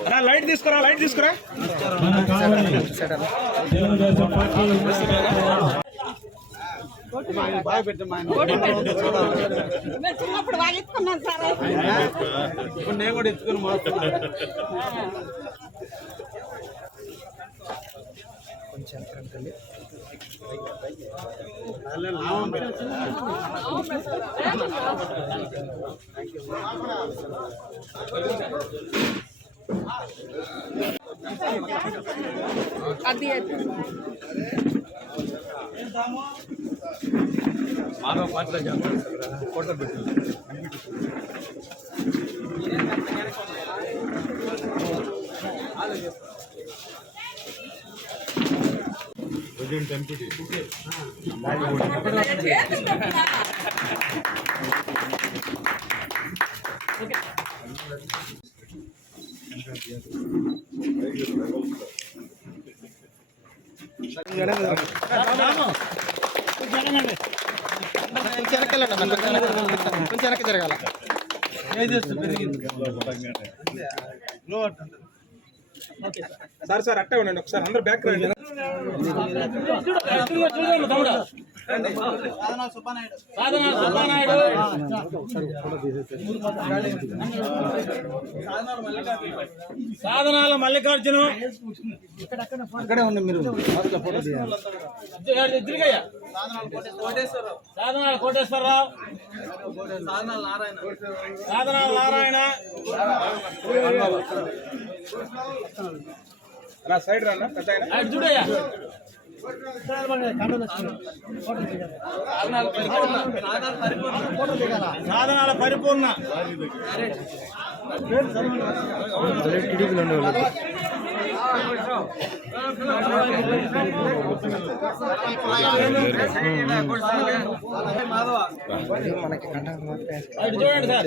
అన్నా, లైట్ తీసుకురా లైట్ తీసుకురా. మన చిన్నప్పుడు బాగా సార్ ఇప్పుడు నేను కూడా ఎత్తుకుని अभी पात्र जाता है। कोटर बिल्कुल ప్రెసిడెంట్ ఎంపీటీ పెట్టు కొంచెం వెనక్కి జరగాల. సార్ సార్ అట్టే ఉండండి ఒకసారి. అందరు బ్యాక్ రండి. సాధనాల మల్లికార్జును. అక్కడే ఉంది మీరు. ఫోటో తీయాలి ఎదురుగయ్య సాధనాల కోటేశ్వరరావు సాధనాల నారాయణ. నా సైడ్ రా అన్న, పెద్ద చూడయ్యా సాధనాల పరిపూర్ణ. మనకి చూడండి సార్.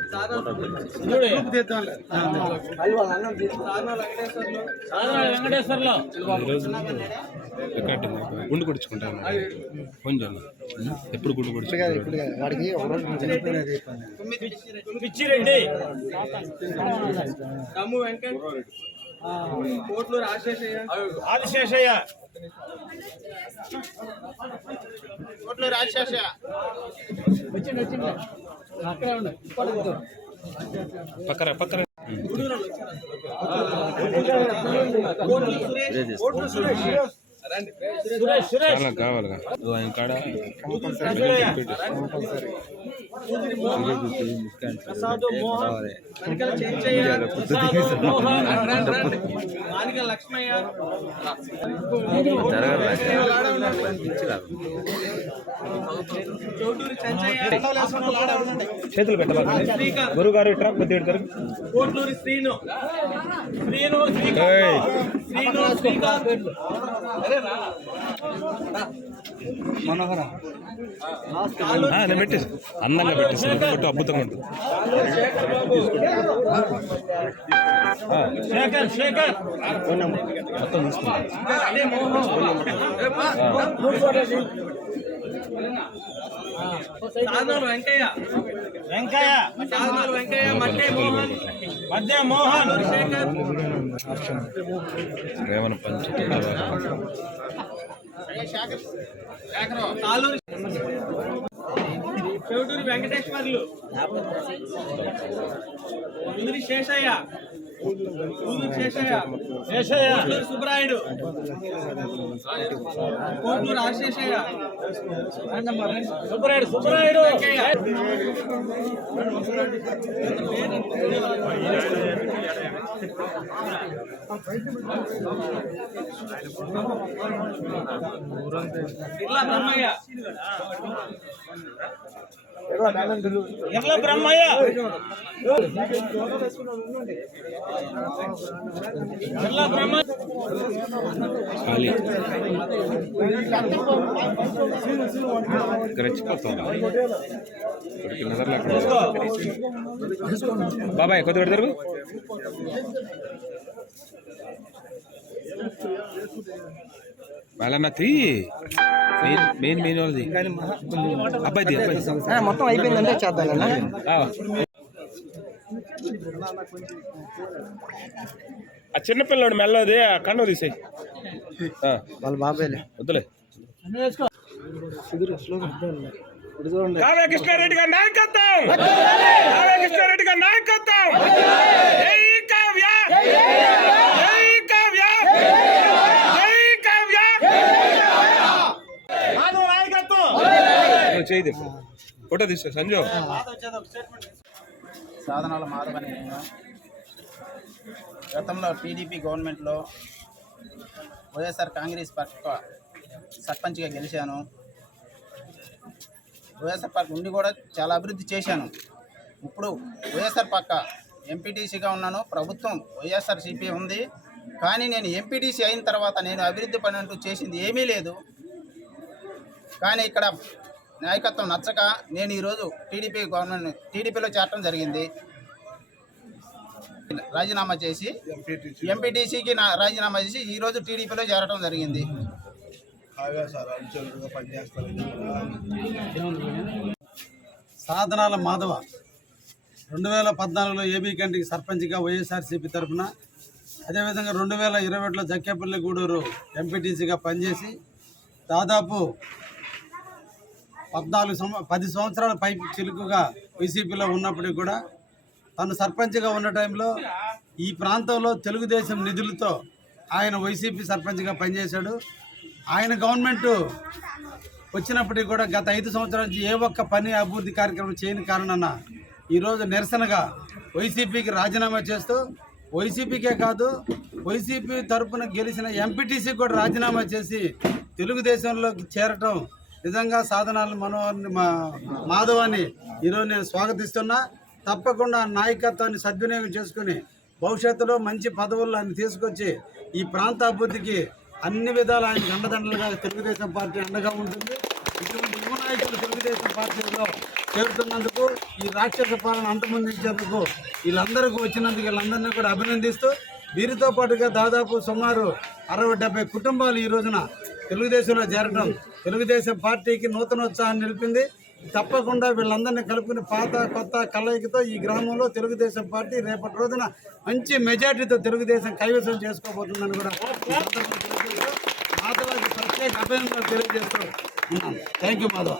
వెంకటేశ్వర్లో. గుండు కొడుచుకుంటాను ఫోన్ చేయాలి ఎప్పుడు గుండు ఇప్పుడు కాదు ఇప్పుడు కాదు వాడికి ఒక రోజు ముందు చనిపోయినది పిచ్చిరెడ్డి ఆదిశేషయ్య పక్కన పక్కన సురేష్ సురేష్. ప్రసాద్ మోహన్ ప్రసాద్ చేతులు పెట్టాలి గురువు గారు ఇట్రా కొద్ది ఇటు జరుగు. కోట్లూరి శ్రీను. శ్రీను శ్రీకాంత్. మనోహర పెట్టేసి అందంగా పెట్టేసి ఫోటో అద్భుతంగా ఉంటుంది మొత్తం వెంకయ్య. వెంకయ్య మధ్య మోహన్. మధ్య మోహన్. శేఖర్ ప్రేమను పంచుతూ చెవిటూరి వెంకటేశ్వర్లు. ముదిరి శేషయ్య. శేషయ్య కోట్లూరు ఆశేషయ్య. సుబ్బరాయుడు సుబ్బరాయుడు. ఇట్లా బ్రహ్మయ్య. ఎర్ల బ్రహ్మయ్య. ఎర్ల బ్రహ్మ. బాబాయ్ కొద్ది పెడతారు వాళ్ళ తీ మెయిన్ మెయిన్ మెయిన్ వాళ్ళది. అబ్బాయి మొత్తం అయిపోయిందంటే చేద్దాం ఆ. చిన్నపిల్లడు మెల్లది ఆ కన్ను తీసేయి. ఆ, వాళ్ళ బాబాయ్లే. వద్దులే. కావ్య కృష్ణారెడ్డి గారి నాయకత్వం! కావ్య కృష్ణారెడ్డి గారి నాయకత్వం జై కావ్య జై కావ్య జై కావ్య నువ్వు చేయి ఫోటో తీసుకో సంజు. సాధనాల మాధవని గతంలో టీడీపీ గవర్నమెంట్లో వైఎస్ఆర్ కాంగ్రెస్ పక్క సర్పంచ్గా గెలిచాను. వైఎస్ఆర్ పార్క్ ఉండి కూడా చాలా అభివృద్ధి చేశాను. ఇప్పుడు వైఎస్ఆర్ పక్క ఎంపీటీసీగా ఉన్నాను. ప్రభుత్వం వైఎస్ఆర్సీపీ ఉంది. కానీ నేను ఎంపీటీసీ అయిన తర్వాత నేను అభివృద్ధి పని అంటూ చేసింది ఏమీ లేదు. కానీ ఇక్కడ నాయకత్వం నచ్చక నేను ఈరోజు టీడీపీ గవర్నమెంట్ టీడీపీలో చేరటం జరిగింది. రాజీనామా చేసి ఎంపీటీసీకి నా రాజీనామా చేసి ఈరోజు టీడీపీలో చేరటం జరిగింది. సాధనాల మాధవ రెండు వేల పద్నాలుగులో ఏబీ కంటికి సర్పంచ్గా వైఎస్ఆర్సీపీ తరఫున అదేవిధంగా రెండు వేల ఇరవై ఒకటిలో జక్కేపల్లి గూడూరు ఎంపీటీసీగా పనిచేసి దాదాపు పద్నాలుగు సంవ పది సంవత్సరాల పై చిలుకుగా వైసీపీలో ఉన్నప్పటికీ కూడా తను సర్పంచ్గా ఉన్న టైంలో ఈ ప్రాంతంలో తెలుగుదేశం నిధులతో ఆయన వైసీపీ సర్పంచ్గా పనిచేశాడు. ఆయన గవర్నమెంటు వచ్చినప్పటికీ కూడా గత ఐదు సంవత్సరాల నుంచి ఏ ఒక్క పని అభివృద్ధి కార్యక్రమం చేయని కారణాన ఈరోజు నిరసనగా వైసీపీకి రాజీనామా చేస్తూ వైసీపీకే కాదు వైసీపీ తరపున గెలిచిన ఎంపీటీసీకి కూడా రాజీనామా చేసి తెలుగుదేశంలోకి చేరటం నిజంగా సాధనాలు మనోహర్ని మా మాధవాన్ని ఈరోజు నేను స్వాగతిస్తున్నా. తప్పకుండా నాయకత్వాన్ని సద్వినియోగం చేసుకుని భవిష్యత్తులో మంచి పదవులు ఆయన తీసుకొచ్చి ఈ ప్రాంత అభివృద్ధికి అన్ని విధాలు ఆయన అండదండలుగా తెలుగుదేశం పార్టీ అండగా ఉంటుంది. ఇటువంటి యువ నాయకులు తెలుగుదేశం పార్టీలో చేరుతున్నందుకు ఈ రాక్షస పాలన అంతమొందించేందుకు వీళ్ళందరికీ వచ్చినందుకు వీళ్ళందరినీ కూడా అభినందిస్తూ వీరితో పాటుగా దాదాపు సుమారు అరవై డెబ్బై కుటుంబాలు ఈ రోజున తెలుగుదేశంలో చేరడం తెలుగుదేశం పార్టీకి నూతనోత్సాహాన్ని నిలిపింది. తప్పకుండా వీళ్ళందరినీ కలుపుకుని పాత కొత్త కలయికతో ఈ గ్రామంలో తెలుగుదేశం పార్టీ రేపటి రోజున మంచి మెజార్టీతో తెలుగుదేశం కైవసం చేసుకోబోతుందని కూడా ఈ మాధవాకి ప్రత్యేక అభినందనలు తెలియజేస్తూ ఉన్నాను. Thank you Madhava.